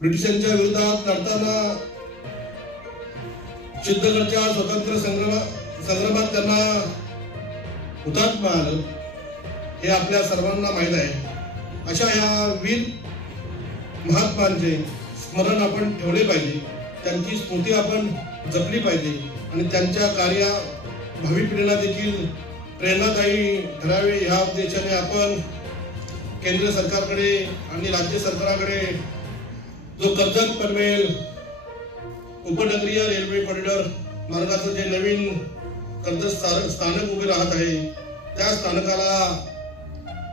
ब्रिटिशांच्या विरोधात लढताना सिद्धगडच्या स्वतंत्र संग्रामात त्यांना हुतात्मा आलं हे आपल्या सर्वांना माहीत आहे। अशा या वीर महात्मांचे स्मरण आपण ठेवले पाहिजे, त्यांची स्मृती आपण जपली पाहिजे आणि त्यांच्या कार्या भावी पिढीला देखील प्रेरणादायी ठरावे ह्या उद्देशाने आपण केंद्र सरकारकडे आणि राज्य सरकाराकडे जो कर्जत पनवेल उपनगरीय रेल्वे कॉरिडॉर मार्गाचं जे नवीन कर्जत स्थानक उभे राहत आहे त्या स्थानकाला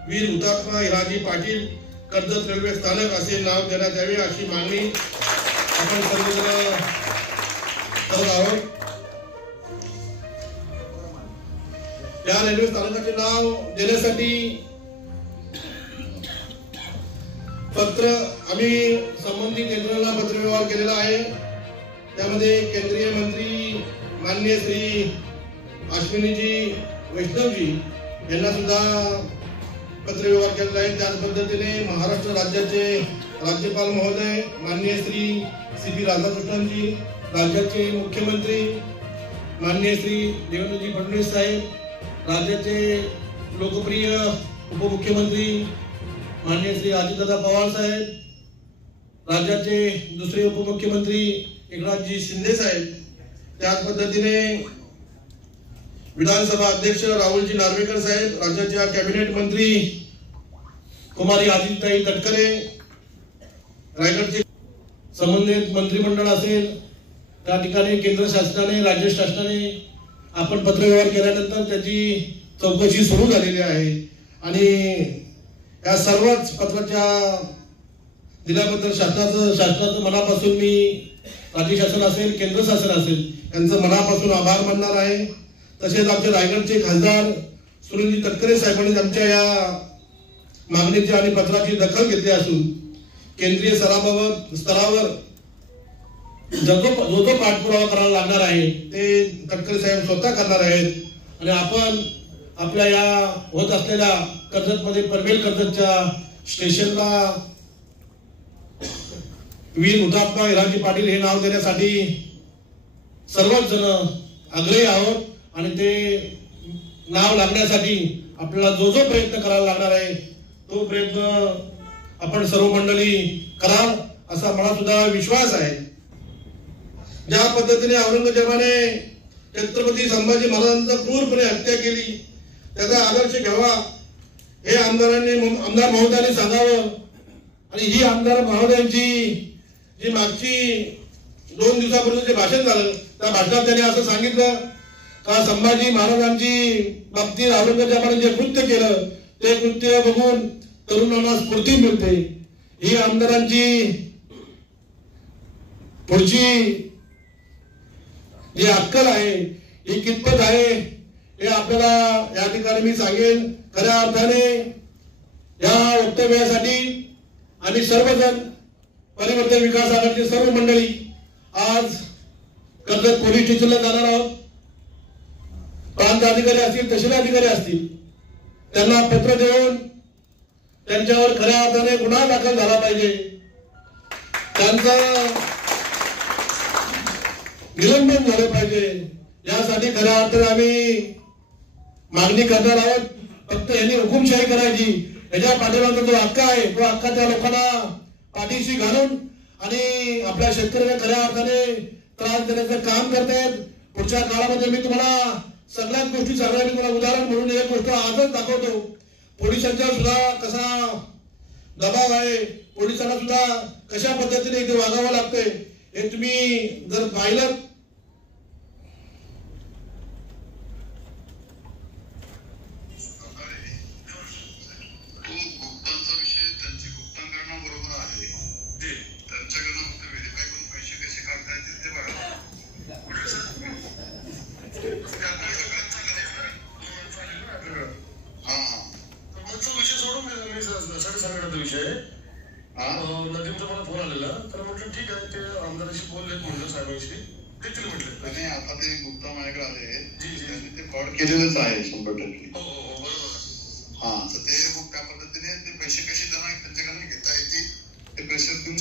वीर हुतात्मा हिराजी पाटील कर्जत रेल्वे स्थानक असे नाव देण्यात यावे अशी मागणी आपण सर्वजण करत आहोत। या रेल्वे स्थानकाचे नाव देण्यासाठी पत्र आम्ही संबंधित केंद्राला पत्रव्यवहार केलेला आहे। त्यामध्ये केंद्रीय मंत्री माननीय श्री अश्विनीजी वैष्णवजी यांना सुद्धा पत्रव्यवहार केलेला आहे। त्याच पद्धतीने महाराष्ट्र राज्याचे राज्यपाल महोदय माननीय श्री सी.पी. राधाकृष्णनजी, राज्याचे मुख्यमंत्री माननीय श्री देवेंद्रजी फडणवीस साहेब, राज्याचे लोकप्रिय उपमुख्यमंत्री माननीय श्री अजितदादा पवार साहेब, राज्याचे दुसरे उपमुख्यमंत्री एकनाथजी शिंदे साहेब, त्याच पद्धतीने विधानसभा अध्यक्ष राहुलजी नार्वेकर साहेब, राज्याच्या कॅबिनेट मंत्री कुमारी आदित्यताई तटकरे, रायगडचे संबंधित मंत्रिमंडळ असेल त्या ठिकाणी केंद्र शासनाने राज्य शासनाने आपण पत्रव्यवहार केल्यानंतर त्याची चौकशी सुरू झालेली आहे आणि या सर्वच पत्राच्या दिल्याबद्दल शासनाचं मनापासून मी राज्य शासन असेल केंद्र शासन असेल यांचं मनापासून आभार मानणार आहे। तसेच आमचे रायगडचे खासदार सुनीलजी तटकरे साहेबांनी आमच्या या मागणीची आणि पत्राची दखल घेतली असून केंद्रीय स्तरावर जो पाठपुरावा करायला लागणार आहे ते तटकरे साहेब स्वतः करणार आहेत आणि आपण आपल्या या होत असलेल्या कर्जतमध्ये पनवेल कर्जतच्या स्टेशनला वीर हुतात्मा हिराजी पाटील हे नाव देण्यासाठी सर्वच जण आग्रही आहोत आणि ते नाव लागण्यासाठी आपल्याला जो प्रयत्न करायला लागणार आहे तो प्रयत्न आपण सर्व मंडळी कराल असा मला सुद्धा विश्वास आहे। ज्या पद्धतीने औरंगजेबाने छत्रपती संभाजी महाराजांचा क्रूरपणे हत्या केली त्याचा आदर्श घ्यावा हे आमदार महोदयांनी सांगावं आणि ही आमदार महोदयांची जी मागची 2 दिवसापूर्वी जे भाषण झालं त्या भाषणात त्यांनी असं सांगितलं का संभाजी महाराजांची बाबतीत औरंगजेबाने जे कृत्य केलं ते कृत्य बघून तरुणांना स्फूर्ती मिळते। ही आमदारांची पुढची जी अक्कल आहे ही कितपत आहे हे आपल्याला या ठिकाणी मी सांगेन। खऱ्या अर्थाने या वक्तव्यासाठी आम्ही सर्वजण परिवर्तन विकास आघाडीची सर्व मंडळी आज कर्जत पोलीस स्टेशनला जाणार आहोत। प्रांत अधिकारी असतील तहसील अधिकारी असतील त्यांना पत्र देऊन त्यांच्यावर खऱ्या अर्थाने गुन्हा दाखल झाला पाहिजे, त्यांचं निलंबन झालं पाहिजे यासाठी खऱ्या अर्थाने आम्ही मागणी करणार आहोत। फक्त यांनी हुकुमशाही करायची याच्या पाठीमागचा जो हक्क आहे तो हक्क त्या लोकांना पाठीशी घालून आणि आपल्या शेतकऱ्यांना खऱ्या अर्थाने त्रास देण्याचं काम करतायत। पुढच्या काळामध्ये मी तुम्हाला सगळ्याच गोष्टी सांगणार। मी तुम्हाला उदाहरण म्हणून एक गोष्ट आजच दाखवतो। पोलिसांचा सुद्धा कसा दबाव आहे, पोलिसांना सुद्धा कशा पद्धतीने इथे वागावं लागतंय हे तुम्ही जर पाहिलं नदीमचा मला फोन आलेला तर म्हटलं ठीक आहे ते आमदाराशी बोलले म्हणलं साहेबांशी देतील म्हटलं आणि आता ते गुप्ता माझ्याकडे आले त्यांनी ते फ्रॉड केलेलंच आहे 100%। हो बरोबर। हा तर ते त्या पद्धतीने ते पैसे कसे त्यांच्याकडे घेता येतील ते प्रेशर देऊन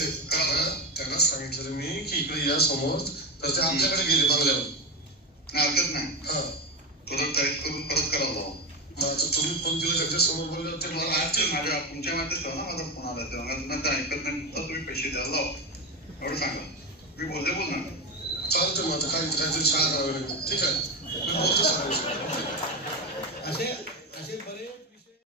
त्यांना सांगितलं मी की इकडे या समोर, तर ते आमच्याकडे गेले बंगल्यावर. हरकत नाही. परत टाईप करून परत करावं. आता तुम्ही फोन दिला त्यांच्या समोर बोलले ते मला माझ्या तुमच्या माहितीच ना माझा फोन आला तेव्हा नंतर ऐकत नाही तुम्ही पैसे द्यायला लावा एवढं सांगा. मी बोलणार चालतं. मग आता काहीतरी शाळा ठीक आहे. मी बोलतो. असे बरे